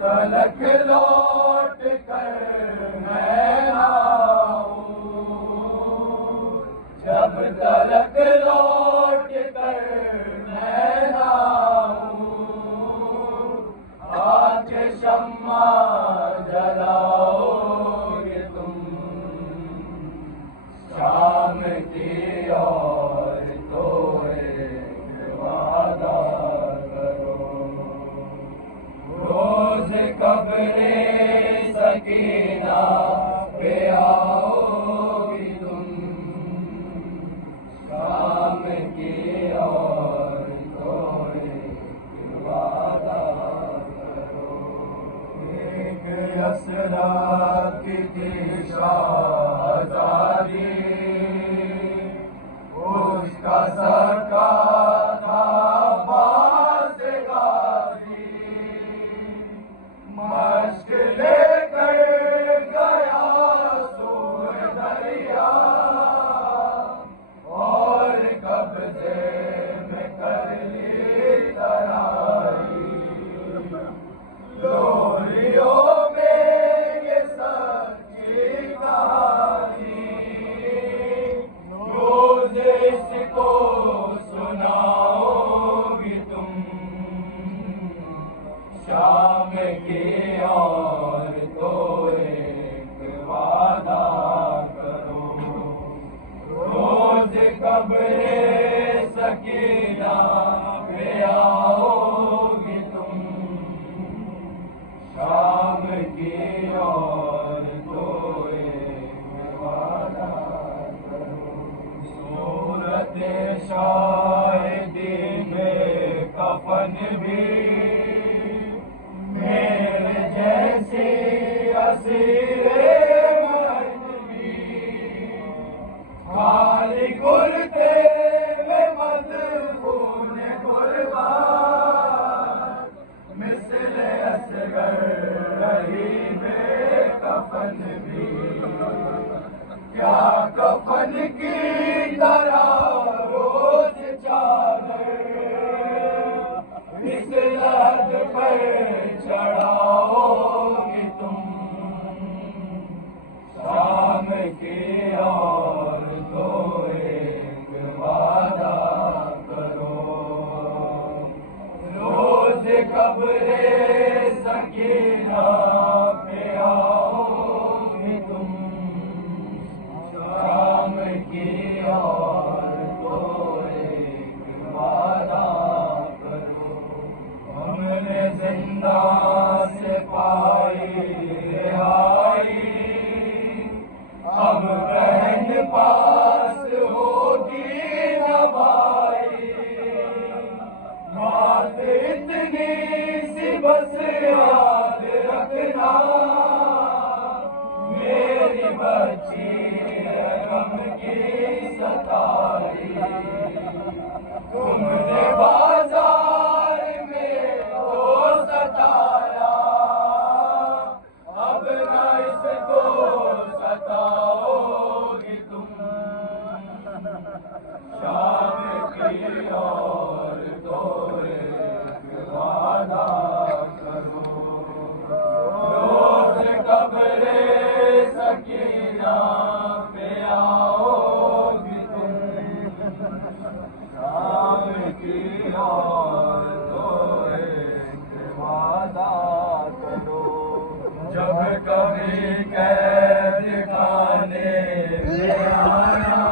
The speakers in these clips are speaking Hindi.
तलक लौट कर मैं आऊं, जब तलक लौट कर मैं आऊं, आके शम्मा जलाओगे तुम शाम की और तो एक वादा रोज कब्रे सकीना पे आओगी तुम शाम की और तो एक वादा करो। एक असरात की शाहज़ादी उसका सका था बास गाजी, मश्क लेकर गया सूर दरिया और कब्जे में कर ली तराई। लोरियों में ये सच्ची कहानी रोज इसको सुनाओगी तुम शाम की और तो एक वादा करो। रोज कब्रे सकीना पे आओगी तुम शाम की और तो एक वादा करो। सूरत शाहिदी में कफन भी मेरे जैसे असीरे मर्द भी खाली कुर्ते में मदफून कुर्बान मिस्ले असगर रही में कफन भी क्या कफन की तरह रोज चादर इस लहद पर चढ़ाओगी तुम शाम की और तो एक अब बहन पास होगी न भाई, बात इतनी सी बस याद रखना, मेरी बच्ची है गम की सताई। तुमने बाजार में तो सताया, अब न इसको सताओगी तुम। शाम की और तो एक वादा करो, रोज कब्रे सकीना पे आओगी तुम। शाम की और तो एक वादा करो, जब कभी कैद खाने में आना,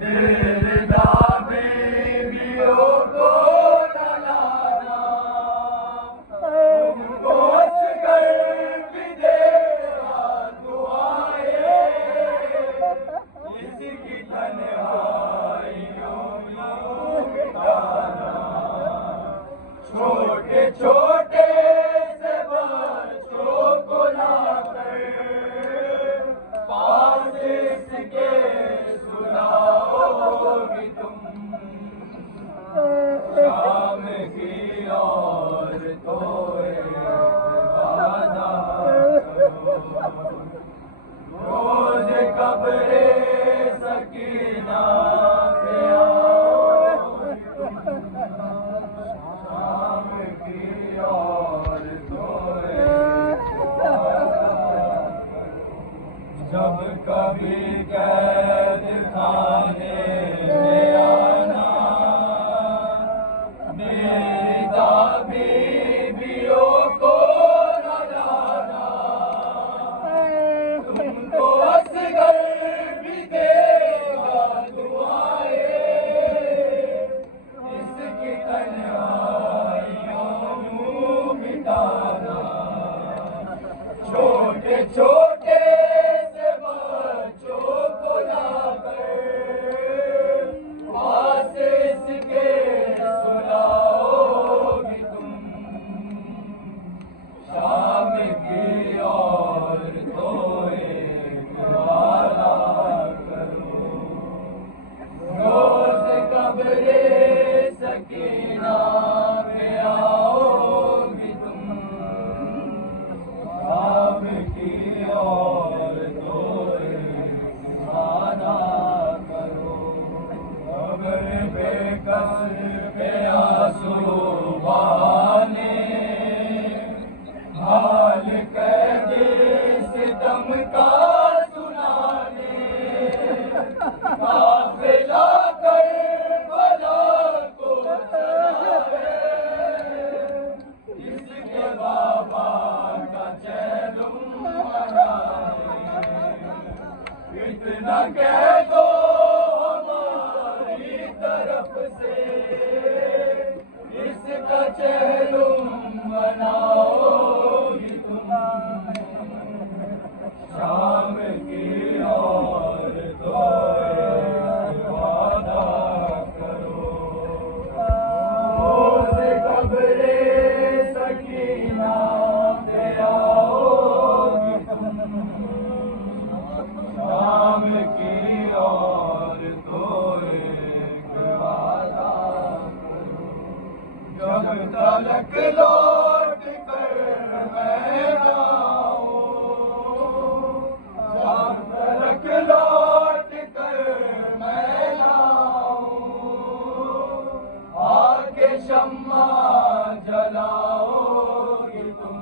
दिलदार बीवियों को न लाना, तुमको असगर भी देगा दुआएं, इसकी तन्हाइयों में मिटाना। छोटे छोटे से बच्चों को लाकर पास इसके सुलाओगी तुम। शाम की और तो एक वादा करो, रोज कब्रे सकीना पे आओगी तुम। शाम की और तो एक वादा करो, जब कभी कैद खाने में आना, मेरी बीवियों को न लाना, तुमको असगर भी देगा दुआएं, इसकी तन्हाइयों को मिटाना। छोटे छोटे से बच्चों को लाकर पास इसके सुलाओगी तुम। शाम की और तो एक वादा करो, रोज कब्रे सकीना पे आओगी तुम। शाम की और तो एक वादा करो, कब्र पे कब्र पे आंसू बहाने, हाल कैदी सितम का सुनाने, काफिला करबला को चलाए, इसके बाबा का चैलुम मनाए। इतना कह दो हमारी तरफ से, इसका चैलुम मनाओगी तुम। शाम की और तो एक वादा करो, रोज कब्रे सकीना पे आओगी तुम। शाम की और तो एक वादा करो, जब तलक लौट कर मैं आऊं, जब तलक लौट कर मैं आऊं, आके शम्मा जलाओगी तुम।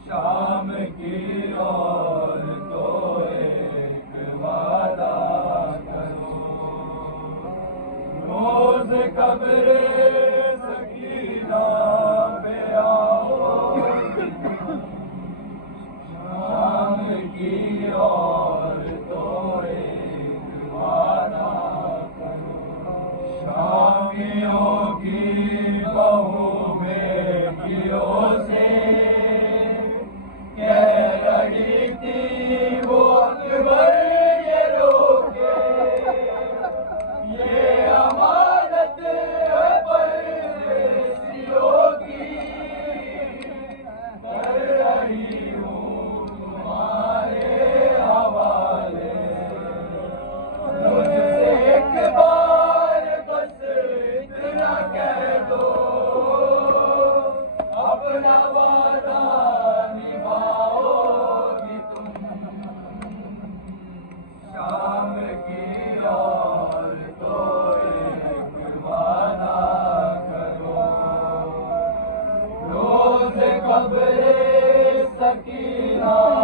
शाम की और तो एक वादा करो, रोज कब्रे सकीना पे आओगी तुम। शाम की और तो एक वादा करो, शामियों की बहू बेटियों से कह रही मदीना